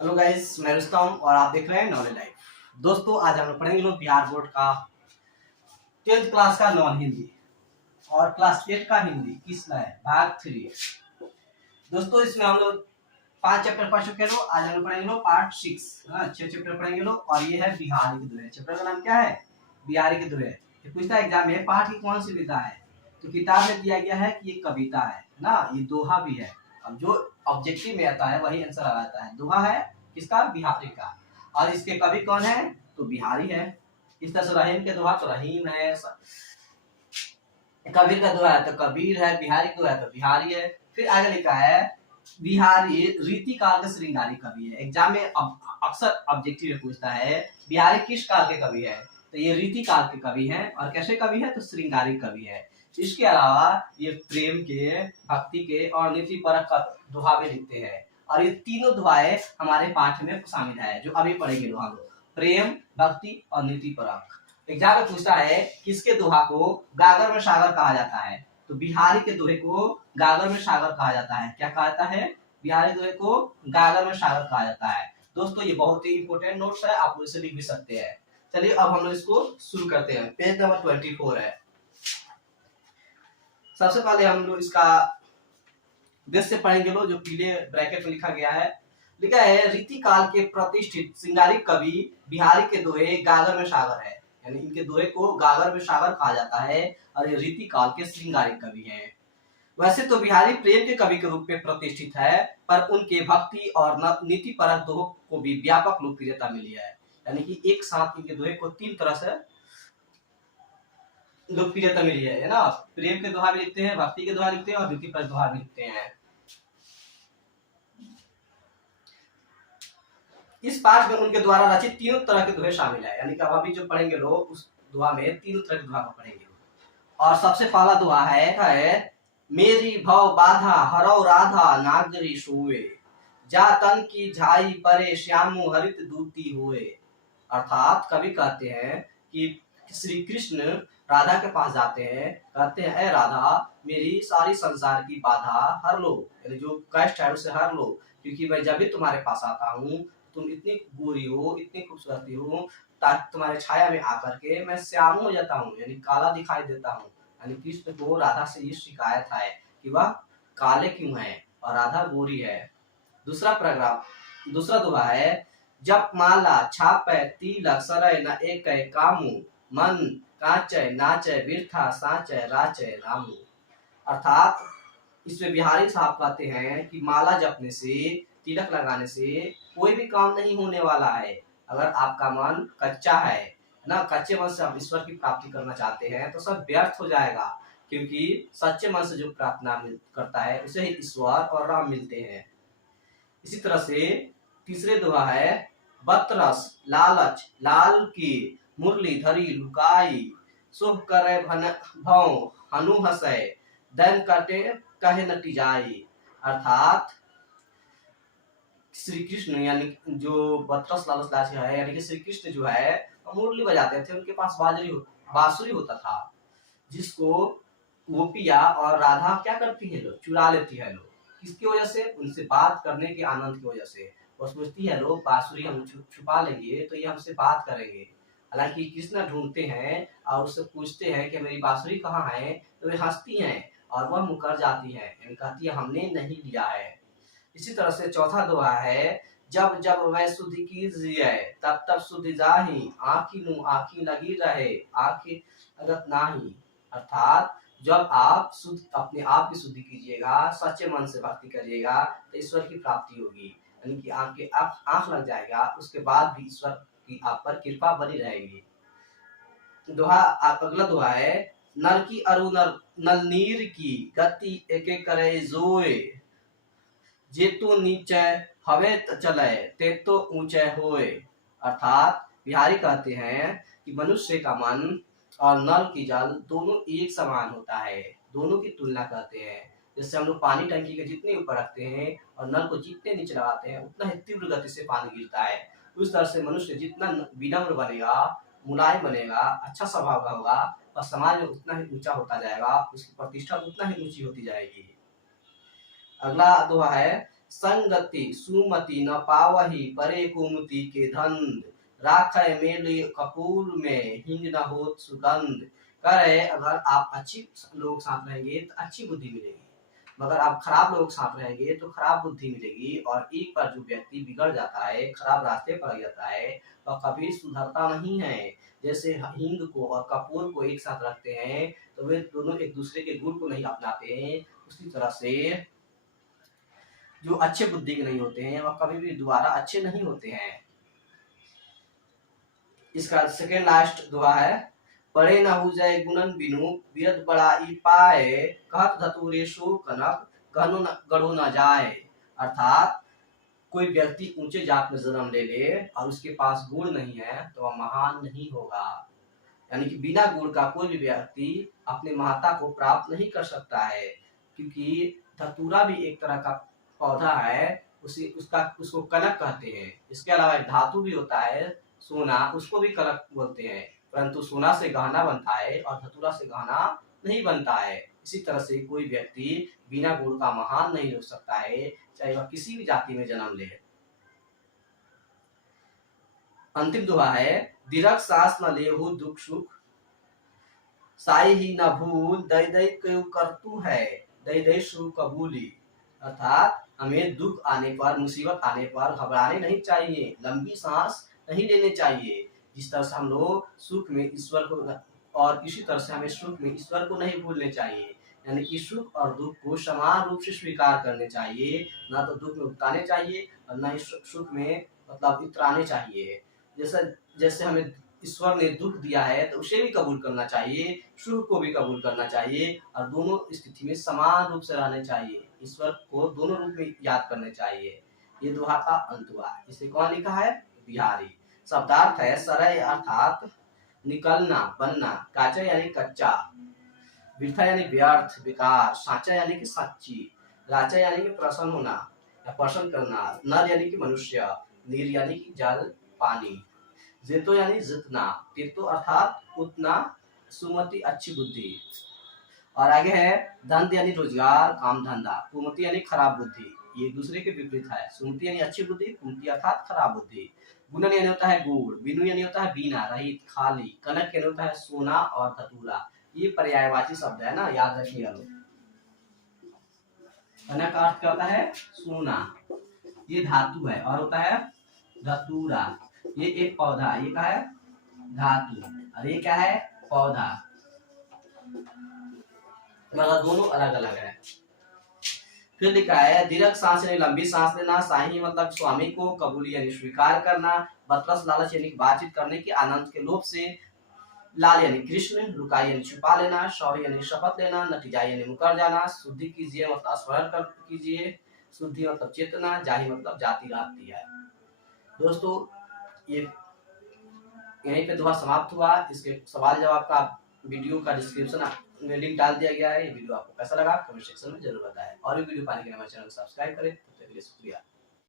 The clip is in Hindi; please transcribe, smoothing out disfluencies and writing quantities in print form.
हेलो गाइस, मैं रुस्तम और आप देख रहे हैं नॉलेज लाइफ। दोस्तों, आज हम लोग पढ़ेंगे बिहार बोर्ड का 10th क्लास का नॉन हिंदी और क्लास 8 का हिंदी किसना है भाग 3। दोस्तों, इसमें हम लोग 5 चैप्टर पढ़ चुके हैं। आज हम लोग पढ़ेंगे पार्ट 6। 6 चैप्टर पढ़ेंगे और ये है बिहारी के दोहे। चैप्टर का नाम क्या है? बिहारी के दोहे। ये पूछता है एग्जाम में पाठ की कौन सी विधा है। तो किताब में दिया गया है कि ये कविता है ना, ये दोहा भी है। अब जो ऑब्जेक्टिव में आता है वही आंसर आ जाता है। दोहा है किसका? बिहारी का। और इसके कवि कौन है? तो बिहारी है। इस तरह से रहीम के दोहा तो रहीम है, कबीर का दोहा है तो कबीर है, बिहारी का दोहा है तो बिहारी है। फिर आगे लिखा है बिहारी रीति काल का श्रृंगारी कवि है। एग्जाम में अक्सर ऑब्जेक्टिव में पूछता है बिहारी किस काल के कवि है। तो ये रीति काल के कवि हैं। और कैसे कवि है? तो श्रृंगारी कवि है। इसके अलावा ये प्रेम के, भक्ति के और नीति परक दोहा भी लिखते हैं। और ये तीनों दोहाएं हमारे पाठ में शामिल है जो अभी पढ़ेंगे हम लोग, प्रेम, भक्ति और नीति परक। एग्जाम में पूछता है किसके दोहा को गागर में सागर कहा जाता है। तो बिहारी के दोहे को गागर में सागर कहा जाता है। क्या कहा जाता है? बिहारी दोहे को गागर में सागर कहा जाता है। दोस्तों, ये बहुत ही इंपोर्टेंट नोट्स है, आप इसे लिख भी सकते हैं। चलिए अब हम लोग इसको शुरू करते हैं। पेज नंबर 24 है। सबसे पहले हम लोग इसका देश से पढ़ेंगे जो पीले ब्रैकेट में लिखा गया है। लिखा है रीति काल के प्रतिष्ठित श्रृंगारी कवि बिहारी के दोहे गागर में सागर है। यानी इनके दोहे को गागर में सागर कहा जाता है और ये रीति काल के श्रृंगारी कवि हैं। वैसे तो बिहारी प्रेम के कवि के रूप में प्रतिष्ठित है, पर उनके भक्ति और नीति परक दोहों को भी व्यापक लोकप्रियता मिली है। यानी कि एक साथ इनके दोहे को 3 तरह से लोकप्रियता मिली है ना। प्रेम के दोहा भी लिखते हैं, भक्ति के दोहा लिखते हैं और नीति परक दोहा भी लिखते हैं। इस पाठ में उनके द्वारा रचित तीनों तरह के दोहे शामिल है। यानी कि अब अभी जो पढ़ेंगे लोग उस दोहा में तीनों तरह के दोहा को पढ़ेंगे। और सबसे पहला दोहा है मेरी भव बाधा हरौ राधा नागरी सोए, जा तन की झाई परे श्यामु हरित दूती हुए। अर्थात कवि कहते हैं कि श्री कृष्ण राधा के पास जाते हैं, कहते हैं ए राधा, मेरी सारी संसार की बाधा हर लो, यानी जो कष्ट है उसे हर लो, क्योंकि मैं जब भी तुम्हारे पास आता हूँ तुम इतनी गोरी हो, इतनी खूबसूरती हो, ताकि तुम्हारे छाया में आकर के मैं श्याम हो जाता हूँ, यानी काला दिखाई देता हूँ। यानी कृष्ण को राधा से ये शिकायत है कि वह काले क्यों है और राधा गोरी है। दूसरा दोहा है जब माला छापे तिलक सरय न एक कामू, मन कांचय नाचय बिरथा साचय राचय रामू। अर्थात इसमें बिहारी साहब कहते हैं कि माला जपने से, तिलक लगाने से कोई भी काम नहीं होने वाला है। अगर आपका मन कच्चा है ना, कच्चे मन से आप ईश्वर की प्राप्ति करना चाहते हैं तो सब व्यर्थ हो जाएगा, क्योंकि सच्चे मन से जो प्रार्थना करता है उसे ही ईश्वर और राम मिलते हैं। इसी तरह से तीसरे दोहा है बतरस लालच लाल की मुरली धरी लुकाई, सुख करे भव हनु हसय, दैन कटे कहे न जाई। अर्थात श्री कृष्ण यानी जो बतरस लालच लालच है, यानी कि श्री कृष्ण जो है मुरली बजाते थे, उनके पास बांसुरी होता था, जिसको गोपिया और राधा क्या करती है, लोग चुरा लेती है। लोग किसकी वजह से? उनसे बात करने के आनंद की वजह से। वो सोचती है लोग बांसुरी हम छुपा लेंगे तो ये हमसे बात करेंगे। हालांकि कृष्ण ढूंढते हैं और उससे पूछते हैं कि मेरी बांसुरी कहाँ है, तो वे हंसती हैं और वह मुकर जाती है, यानी कहती है हमने नहीं लिया है। इसी तरह से चौथा दोहा है जब जब वह सुधि कीजिए तब तब सुधि जाही, आँखी नु आँखी लगी रहे आँखी अगत नाही। अर्थात जब आप शुद्ध अपने आप की शुद्धि कीजिएगा, सच्चे मन से भक्ति करिएगा तो ईश्वर की प्राप्ति होगी। यानी कि आपके आँख लग जाएगा, उसके बाद भी ईश्वर की आप पर कृपा बनी रहेगी। दोहा अगला दोहा है नर की अरु नल नीर की गति एक एक करे जोए, जेतो नीचे हवे चले ते तो ऊंचे होए। अर्थात बिहारी कहते हैं कि मनुष्य का मन और नल की जल दोनों एक समान होता है, दोनों की तुलना करते हैं। जैसे हम लोग पानी टंकी के जितने ऊपर रखते हैं और नल को जितने नीचे लगाते हैं उतना ही तीव्र गति से पानी गिरता है। उस तरह से मनुष्य जितना विनम्र बनेगा, मुलायम बनेगा, अच्छा स्वभाव का होगा और समाज में उतना ही ऊंचा होता जाएगा, उसकी प्रतिष्ठा उतना ही ऊंची होती जाएगी। अगला दोहा है संगति सुमति न पावही परे कुमति के धंध, राखय मेले कपूर में हिंग न होत सुगंध। कह रहे अगर आप अच्छी लोग साथ रहेंगे तो अच्छी बुद्धि मिलेगी, मगर आप खराब लोग साथ रहेंगे तो खराब बुद्धि मिलेगी। और एक बार जो व्यक्ति बिगड़ जाता है, खराब रास्ते पर लग जाता है, तो कभी सुधरता नहीं है। जैसे हींग को और कपूर को एक साथ रखते हैं तो वे दोनों एक दूसरे के गुण को नहीं अपनाते हैं, उसी तरह से जो अच्छे बुद्धि के नहीं होते हैं वह कभी भी दोबारा अच्छे नहीं होते हैं। इसका सेकेंड लास्ट दुआ है, पढ़े न हो जाए गुणन बिनु बियद बड़ाई पाए, कहत धतूरे सो कनक गढ़ो न जाए। अर्थात कोई व्यक्ति ऊंचे जात में जन्म ले ले और उसके पास गुण नहीं है तो वह महान नहीं होगा। यानी कि बिना गुण का कोई भी व्यक्ति अपने महत्ता को प्राप्त नहीं कर सकता है, क्योंकि धतूरा भी एक तरह का पौधा है, उसको कनक कहते हैं। इसके अलावा एक धातु भी होता है सोना, उसको भी कनक बोलते हैं, परंतु सोना से गहना बनता है और धतूरा से गहना नहीं बनता है। इसी तरह से कोई व्यक्ति बिना गुण का महान नहीं हो सकता है, चाहे वह किसी भी जाति में जन्म ले। अंतिम दुआ है, दीर्घ सांस न लेहु दुख सुख, साई ही न भूल, दई दई क्यों करतू है, दई दई सु कबूली। अर्थात हमें दुख आने पर, मुसीबत आने पर घबराने नहीं चाहिए, लंबी सांस नहीं लेने चाहिए। जिस तरह से हम लोग सुख में ईश्वर को, और इसी तरह से हमें सुख में ईश्वर को नहीं भूलने चाहिए। यानी कि सुख और दुख को समान रूप से स्वीकार करने चाहिए, ना तो दुख में उतारने चाहिए और ना ही सुख में मतलब इतराने चाहिए। जैसे जैसे हमें ईश्वर ने दुख दिया है तो उसे भी कबूल करना चाहिए, सुख को भी कबूल करना चाहिए, और दोनों स्थिति में समान रूप से रहने चाहिए। ईश्वर को दोनों रूप में याद करने चाहिए। ये दोहा का अंत हुआ। इसे कौन लिखा है? बिहारी। शब्दार्थ है सरय अर्थात निकलना, बनना, काचा यानी कच्चा, वृथा यानी व्यर्थ, बेकार, साचा यानी कि सच्ची, राचा यानी कि प्रसन्न होना या प्रसन्न करना, नर यानी कि मनुष्य, नीर यानी कि जल पानी, जेतो यानी जितना, तीर्थो अर्थात उतना, सुमति अच्छी बुद्धि। और आगे है धंध यानी रोजगार, काम धंधा, कुमति यानी खराब बुद्धि। ये दूसरे के विपरीत है। सुमति यानी अच्छी बुद्धि, कुमति अर्थात खराब बुद्धि। गुणन यानी होता है गुड़, बिनु यानी होता है बिना, रहित, खाली, कनक यानी होता है सोना और धतूरा। ये पर्यायवाची शब्द है ना, याद रखिएगा लोग। कनक का अर्थ क्या होता है? सोना। ये धातु है, और होता है धतूरा। ये एक पौधा, ये क्या है? धातु, और ये क्या है? पौधा। मतलब दोनों अलग अलग है। फिर लिखा है दीर्घ सांस यानी लंबी सांस लेना, साही मतलब स्वामी को, कबूली यानी स्वीकार करना, बतरस लालच यानी बातचीत करने के आनंद के लोभ से, लाल यानी कृष्ण, लुकाई यानी छुपा लेना, शौर्य यानी शपथ लेना, नतीजाई यानी मुकर जाना, शुद्धि कीजिए मतलब स्मरण कर कीजिए, शुद्धि मतलब चेतना, जाहि मतलब जाति रहती है। दोस्तों ये यहीं पे दोहा समाप्त हुआ। इसके सवाल जवाब का वीडियो का डिस्क्रिप्शन में लिंक डाल दिया गया है। ये वीडियो आपको कैसा लगा कमेंट सेक्शन में जरूर बताएं, और भी वीडियो पाने के लिए हमारे चैनल को सब्सक्राइब करें। तब तक के लिए शुक्रिया।